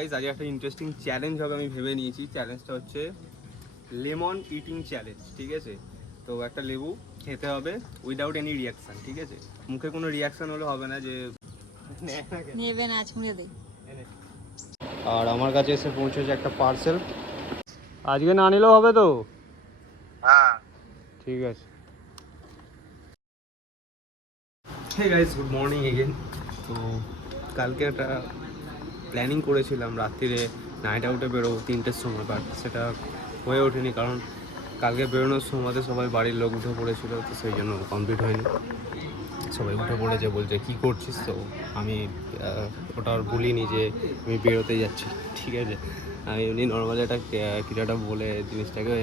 Guys আজ একটা interesting challenge হবে আমি ভেবে নিয়েছি। চ্যালেঞ্জটা হচ্ছে লেমন ইটিং চ্যালেঞ্জ, ঠিক আছে? তো একটা লেবু খেতে হবে উইদাউট এনি রিয়াকশন, ঠিক আছে? মুখে কোনো রিয়াকশন হলে হবে না যে নেবে না, ছুঁড়ে দে। আর আমার কাছে এসে পৌঁছেছে একটা পার্সেল। আজকে না নিলেও হবে তো? হ্যাঁ ঠিক আছে। Hey guys, good morning again. তো কালকে একটা প্ল্যানিং করেছিলাম রাত্রিরে নাইট আউটে বেরোবো 3টের সময়, বাট সেটা হয়ে ওঠেনি কারণ কালকে বেরোনোর সময়তে সবাই বাড়ির লোক উঠে পড়েছিল, তো সেই জন্য কমপ্লিট হয়নি। সবাই উঠে পড়েছে, বলছে কী করছিস? তো আমি ওটা আর বলিনি যে আমি বেরোতে যাচ্ছি, ঠিক আছে? আমি এমনি নর্মালি একটা ক্রীড়াটা বলে জিনিসটাকে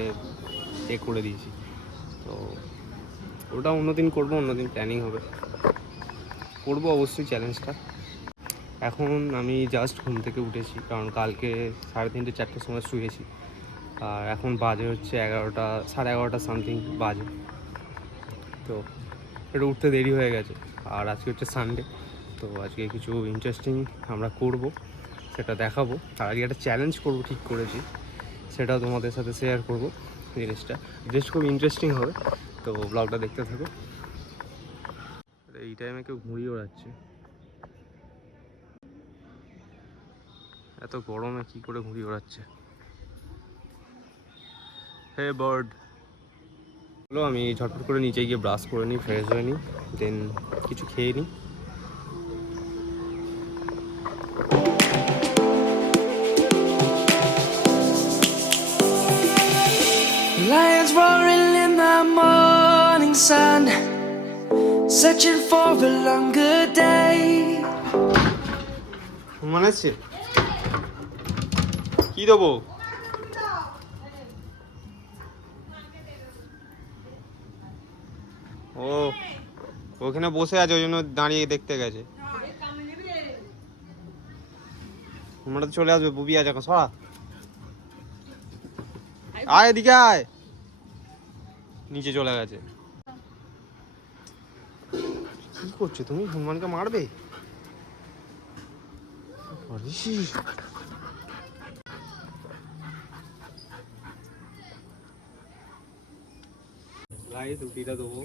করে দিয়েছি। তো ওটা অন্যদিন করবো, অন্যদিন প্ল্যানিং হবে, করবো অবশ্যই চ্যালেঞ্জটা। এখন আমি জাস্ট ঘুম থেকে উঠেছি কারণ কালকে 3:30 4টের সময় শুয়েছি, আর এখন বাজে হচ্ছে 11টা 11:30 সামথিং বাজে। তো এটা উঠতে দেরি হয়ে গেছে, আর আজকে হচ্ছে সানডে। তো আজকে কিছু ইন্টারেস্টিং আমরা করব, সেটা দেখাবো। আর আজকে একটা চ্যালেঞ্জ করবো ঠিক করেছি, সেটা তোমাদের সাথে শেয়ার করব। জিনিসটা জাস্ট খুব ইন্টারেস্টিং হবে, তো ব্লগটা দেখতে থাকো। এই টাইমে কেউ ঘুরিয়ে ওড়াচ্ছে, এত গরমে কি করে ঘুরিয়ে ওড়াচ্ছে। হে বার্ড। হলো আমি ঝটপট করে নিচে গিয়ে ব্রাশ করে নিই, ফ্রেশ হয়ে নিই, দেন কিছু খেয়ে নিই। Lions roaring in the morning sun, searching for a longer day. মনে আছে কি দেবো? ও ওখানে বসে আছে, ওই জন্য দাঁড়িয়ে দেখতে গেছে। আমরা তো চলে আসবে, বুবি আছে এখন, সরা আয় এদিকে আয়। নিচে চলে গেছে। কি করছো তুমি? হনুমানকে মারবে? গাইস রুটিটা দেবো।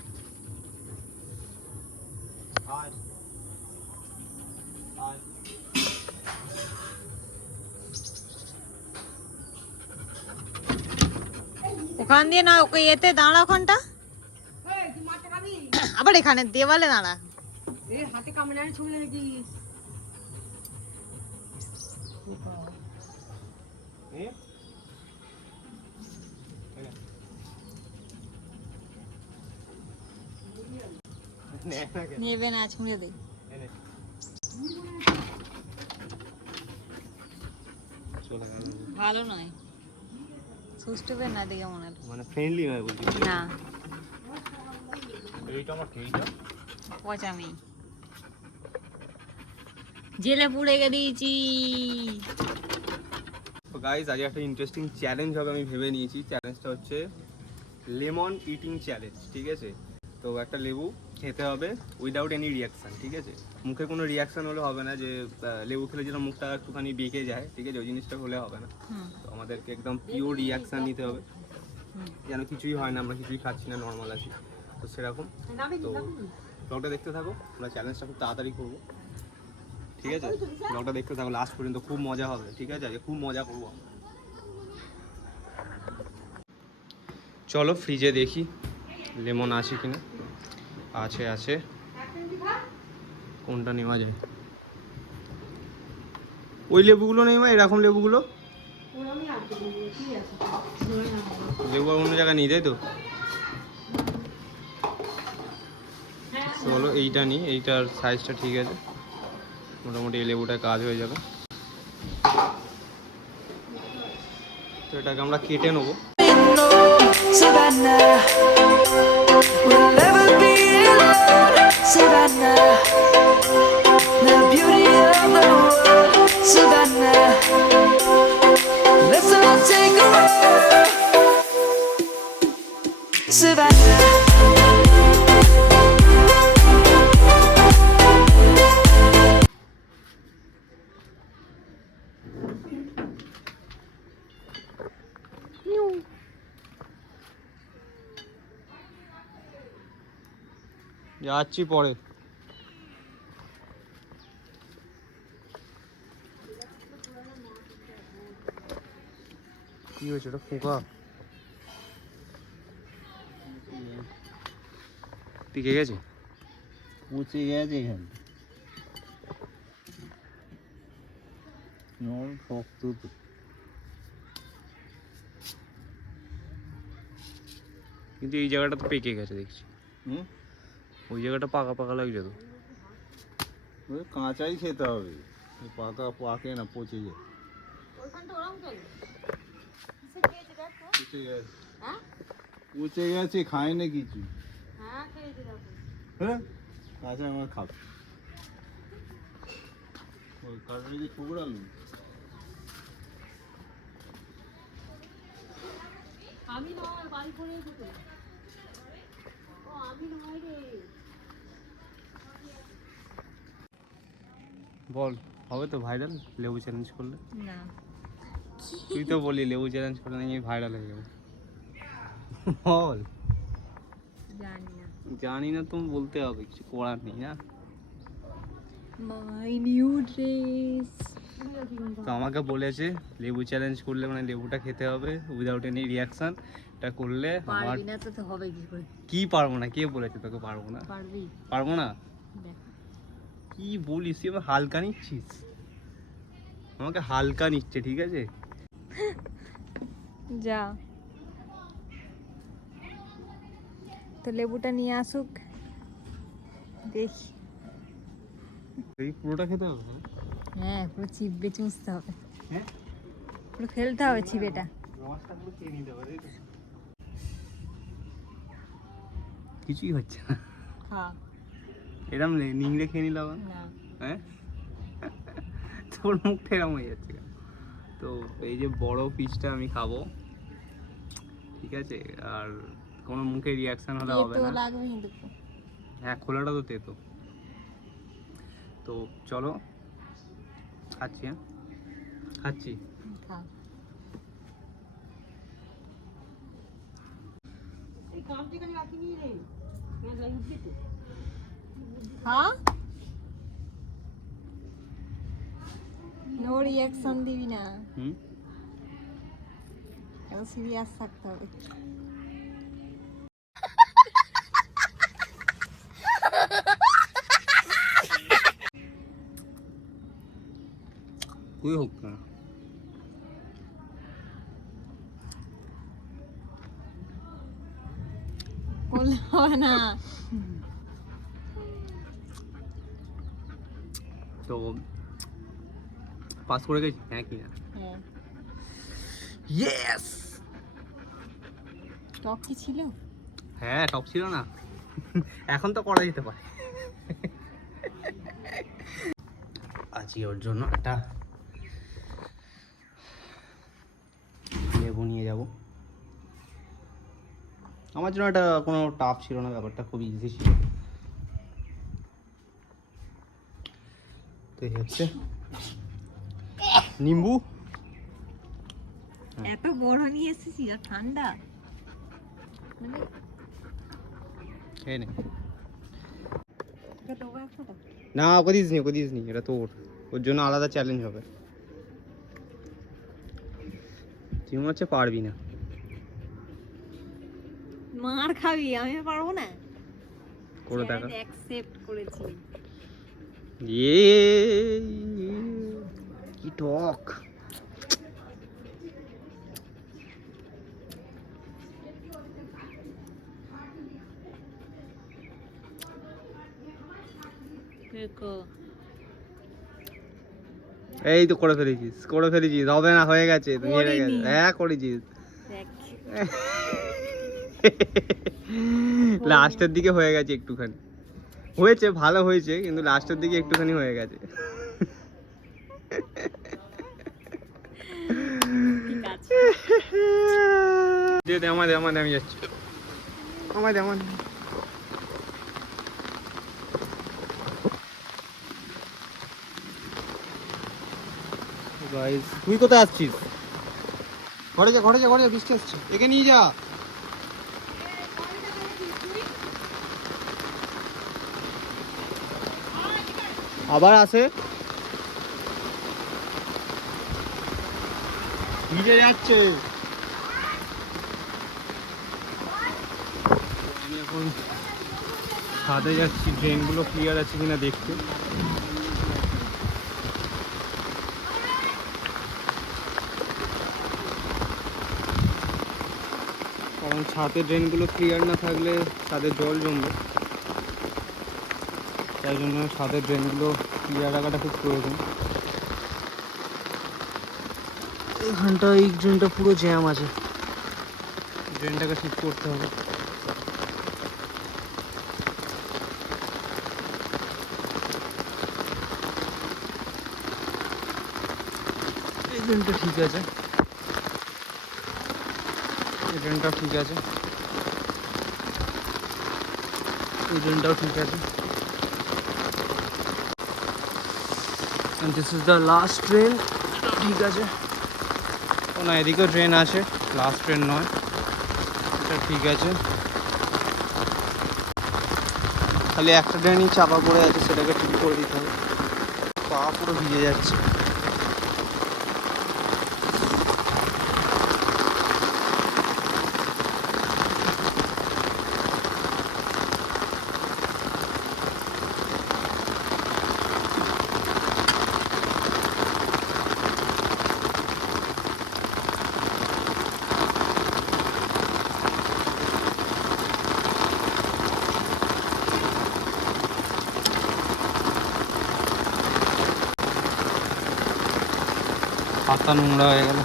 ওখান দিয়ে না, ওকে এতে দাঁড়া, ওখানটা আবার এখানে দেওয়ালে দাঁড়া। হাতে কামড়ে ছুঁড়ে নাকি? নেবে না, ছুঁড়ে দে। ভালো নয়, সুস্থবের না দেখে মনে হলো। মানে ফ্রেন্ডলি নয় বলছি না, এইটা আমার কেইটা পচামি জেলে পুড়ে দিয়েছি। তো গাইস আজ একটা ইন্টারেস্টিং চ্যালেঞ্জ হবে আমি ভেবে নিয়েছি। চ্যালেঞ্জটা হচ্ছে লেমন ইটিং চ্যালেঞ্জ, ঠিক আছে? তো একটা লেবু খেতে হবে উইদাউট এনি রিয়াকশান, ঠিক আছে? মুখে কোনো রিয়াকশান হলে হবে না, যে লেবু খেলে যেন মুখটা একটুখানি বেঁকে যায়, ঠিক আছে? ওই জিনিসটা হলে হবে না। তো আমাদেরকে একদম পিওর রিয়াকশান নিতে হবে, যেন কিছুই হয় না, আমরা কিছুই খাচ্ছি না, নর্মাল আছি, তো সেরকম। তো ব্লগটা দেখতে থাকো, আমরা চ্যালেঞ্জটা খুব তাড়াতাড়ি করবো, ঠিক আছে? ব্লগটা দেখতে থাকো লাস্ট পর্যন্ত, খুব মজা হবে, ঠিক আছে? আজকে খুব মজা করবো। চলো ফ্রিজে দেখি লেমন আছে কিনা। আছে আছে, কোনটা নেওয়া যায়? ওই লেবুগুলো নেই মা, এরকম লেবুগুলো। লেবু অন্য জায়গায় নিই, তাই তো? চলো এইটা নিই, এইটার সাইজটা ঠিক আছে, মোটামুটি এই লেবুটার কাজ হয়ে যাবে। তো এটাকে আমরা কেটে নেবো। Savannah, we'll never be alone. Savannah, the beauty of the world. Savannah, let's all take a walk. Savannah. যাচ্ছি পরে। কি হয়েছে ওটা? পোকা টিকে গেছে, পচে গেছে এখানে, নরম শক্ত তো। কিন্তু এই জায়গাটা তো পেকে গেছে দেখছি। হুম, ওই জায়গাটা পাকা পাকা লাগছে তো। ওই কাঁচাই খেতে হবে, ওই পাকা পাকে না, পচে যায়। পচে গেছে, পচে গেছে, খায় না কিছু। হ্যাঁ, কাঁচা আমার খাবে। ওই কারণে যে ঠুকরালো। আমি নয়, বাড়ি করে দুটো। ও আমি নয় রে। বল, হবে তো ভাইরাল লেবু চ্যালেঞ্জ করলে? না, তুই তো বলি লেবু চ্যালেঞ্জ করলে নাকি ভাইরাল হয়ে যাবে। বল। জানি না। জানি না, তুমি বলতে হবে, কিছু করার নেই না। My new dress. তো আমাকে বলেছে লেবু চ্যালেঞ্জ করলে মানে লেবুটা খেতে হবে উইদাউট এনি রিয়াকশন। এটা করলে আমার পারবি না তো হবে কি করে? কি পারবো না? কে বলেছে তোকে পারবো না? পারবি? পারবো না? দেখ। কি বলিস তুই? আমার হালকা নিচ্ছিস, আমাকে হালকা নিচ্ছে, ঠিক আছে? যা, তো লেবুটা নিয়ে আসুক, দেখি। এই পুরোটা খেতে হবে? হ্যাঁ, পুরো চিপবে, চুষতে হবে, হ্যাঁ, পুরো ফেলতে হবে চিবেটা। রসটা পুরো খেয়ে নিতে পারে। কিছুই হচ্ছে না, হ্যাঁ। এরম নিংড়ে খেয়ে নিলাম। না, হ্যাঁ, তোর মুখটা এরম হয়ে যাচ্ছে কেন? তো এই যে বড় পিসটা আমি খাবো, ঠিক আছে? আর কোনো মুখে রিয়াকশন হলে হবে তো না। লাগবে কিন্তু। হ্যাঁ, খোলাটা তো তেতো। তো চলো খাচ্ছি। হ্যাঁ, খাচ্ছি। খা। হ্যাঁ, নো রিয়াকশন দিবি না, হুম, এত সিরিয়াস থাকতে হবে। তুই হোক না। করলে হবে না। তো পাস করে গেছি, হ্যাঁ কি না? হ্যাঁ, ইয়েস। টক কি ছিল? হ্যাঁ, টপ ছিল না, এখন তো করা যেতে পারে। আজকে ওর জন্য একটা লেবু নিয়ে যাব। আমার জন্য এটা কোনো টাফ ছিল না, ব্যাপারটা খুব ইজি ছিল। তো এই হচ্ছে নিম্বু। এত বড় নিয়ে এসেছিস, আর ঠান্ডা মানে এই নে। এটা দেবো একটা তো। না, ওকে দিস নি, ওকে দিস নি, এটা তোর, ওর জন্য আলাদা চ্যালেঞ্জ হবে। তুই মনে হচ্ছে পারবি না। মার খাবি, আমি পারবো না। করে দেখা। অ্যাকসেপ্ট করেছি। ইয়ে, কি টক। দেখো, এই তো করে ফেলেছিস, করে ফেলেছিস, হবে না, হয়ে গেছে, তুমি হেরে গেছে। করিনি। হ্যাঁ, করেছিস। দেখ। লাস্টের দিকে হয়ে গেছে একটুখানি, হয়েছে ভালো হয়েছে, কিন্তু লাস্টের দিকে একটুখানি হয়ে গেছে। ঠিক আছে। দে দে, আমায় দে, আমায় দে, আমি যাচ্ছি। আমায় দে, আমায় দে। গাইস, তুই কোথায় আসছিস? ঘরে যা, ঘরে যা, ঘরে যা, বৃষ্টি আসছে, একে নিয়ে যা। আবার আসে, ভিজে যাচ্ছে। আমি এখন ছাদে যাচ্ছি ড্রেনগুলো ক্লিয়ার আছে কিনা দেখতে। কারণ ছাদে ড্রেনগুলো ক্লিয়ার না থাকলে ছাদে জল জমবে, তাই জন্য ছাদের ড্রেনগুলো ক্লিয়ার রাখাটা খুব প্রয়োজন। এখানটা এই ড্রেনটা পুরো জ্যাম আছে, ড্রেনটাকে ঠিক করতে হবে। এই ড্রেনটা ঠিক আছে, এই ড্রেনটা ঠিক আছে, এই ড্রেনটাও ঠিক আছে। And this is the last drain, ঠিক আছে। ও না, এদিকেও ড্রেন আছে, লাস্ট ড্রেন নয়, এটা ঠিক আছে। খালি একটা ড্রেনই চাপা পড়ে আছে, সেটাকে ঠিক করে দিতে হবে। পা পুরো ভিজে যাচ্ছে। হাতটা নোংরা হয়ে গেল।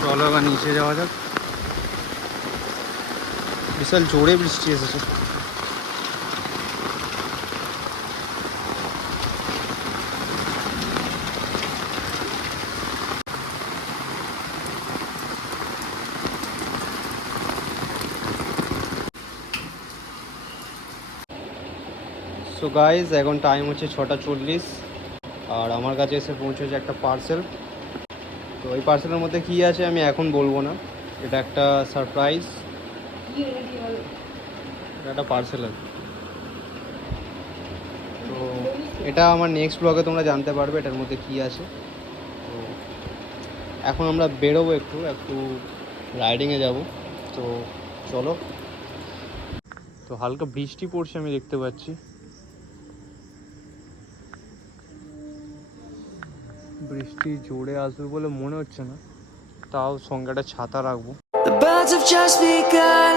চলো এবার নিচে যাওয়া যাক। বিশাল জোরে বৃষ্টি এসেছে। সো গাইজ, এখন টাইম হচ্ছে 6:40, আর আমার কাছে এসে পৌঁছেছে একটা পার্সেল। তো এই পার্সেলের মধ্যে কী আছে আমি এখন বলবো না, এটা একটা সারপ্রাইজ। এটা একটা পার্সেল আছে, তো এটা আমার নেক্সট ব্লগে তোমরা জানতে পারবে এটার মধ্যে কী আছে। তো এখন আমরা বেরোবো, একটু রাইডিংয়ে যাব। তো চলো। তো হালকা বৃষ্টি পড়ছে আমি দেখতে পাচ্ছি, বৃষ্টি জোরে আসবে বলে মনে হচ্ছে না, তাও সঙ্গে একটা ছাতা রাখবো। The birds have just begun.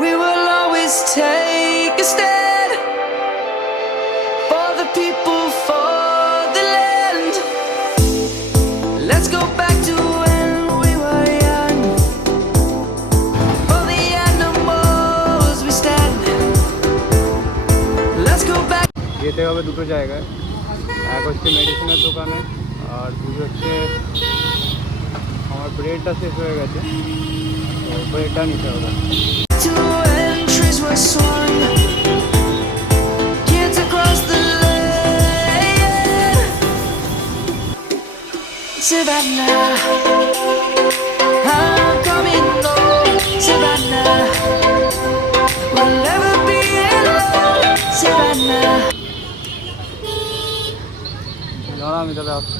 We will always take a stand for the people, for the land. Let's go back to when we were young. For the animals we stand. Let's go back. যেতে হবে দুটো জায়গায়, এক হচ্ছে মেডিসিনের দোকানে, আর দুই হচ্ছে আমার ব্রেডটা শেষ হয়ে গেছে, তো ব্রেডটা নিতে হবে। To when trees were swung, kids across the land. Savannah, I'm coming home. Savannah, we'll never be alone. Savannah. দাঁড়া, আমি তাহলে আসছি।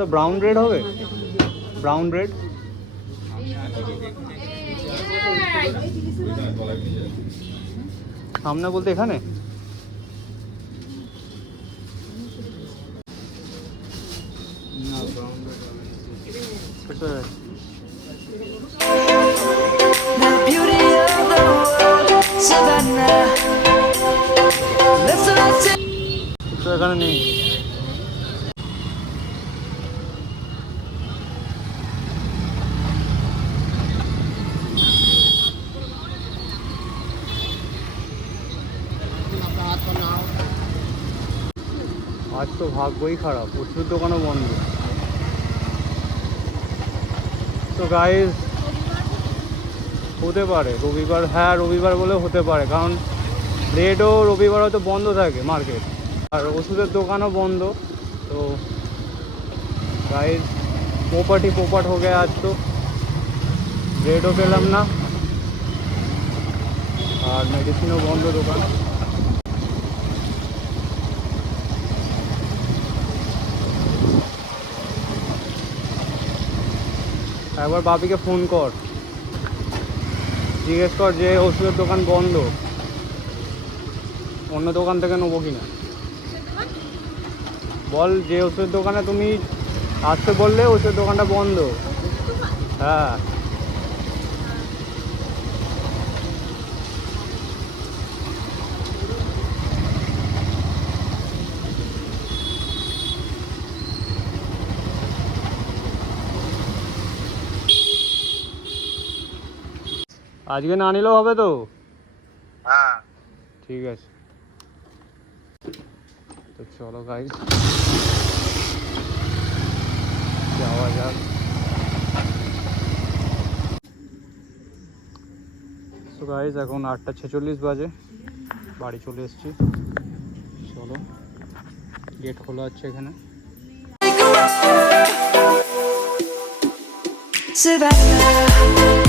তো ব্রাউন ব্রেড হবে, ব্রাউন ব্রেড। সামনে বলতে এখানে The beauty of the world, Savannah. Let's all take. তো এখানে নেই। আজ তো ভাগ্যই খারাপ, ওষুধ দোকানও বন্ধ। তো গাইজ হতে পারে রবিবার, হ্যাঁ রবিবার বলে হতে পারে, কারণ রেডও রবিবার হয়তো বন্ধ থাকে মার্কেট, আর ওষুধের দোকানও বন্ধ। তো গাইজ পোপাট হয়ে গেছে আজ, তো রেডও পেলাম না আর মেডিসিনও বন্ধ দোকান। একবার বাপিকে ফোন কর, জিজ্ঞেস কর যে ওষুধের দোকান বন্ধ, অন্য দোকান থেকে নেবো কিনা। বল যে ওষুধের দোকানে তুমি আসতে বললে ওষুধের দোকানটা বন্ধ। হ্যাঁ আজকে না নিলেও হবে তো? হ্যাঁ ঠিক আছে, তো চলো গাইজ যাওয়া যাক। তো গাইজ এখন 8:46 বাজে, বাড়ি চলে এসেছি। চলো, গেট খোলা আছে এখানে। Savannah.